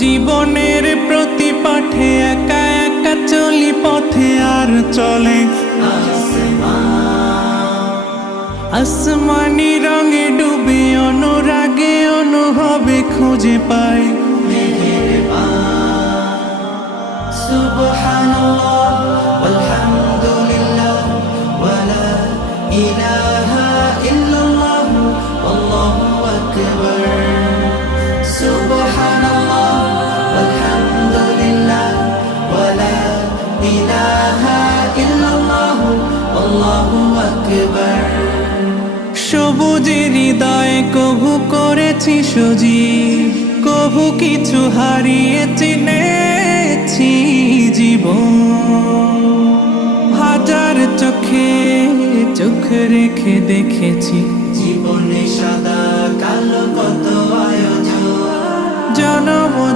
জীবনের প্রতি পাঠে একা একা চলি পথে আর চলে আসমানি রঙে ডুবে অনুরাগে অনুভবে খুঁজে পাই সুবহানাল্লাহ ওয়ালহামদুলিল্লাহ ওয়ালা ইলাহা ইল্লাল্লাহ আল্লাহু আকবার সুবহানাল্লাহ ওয়ালহামদুলিল্লাহ ওয়ালা ইলাহা ইল্লাল্লাহ আল্লাহু আকবার সবুজের হৃদয়ে কভু করেছি সজীব কভু কিছু হারিয়ে চিনেছি জীবন হাজার চোখে চোখ রেখে দেখেছি জীবনে সাদা কালো কত আয়োজন জনম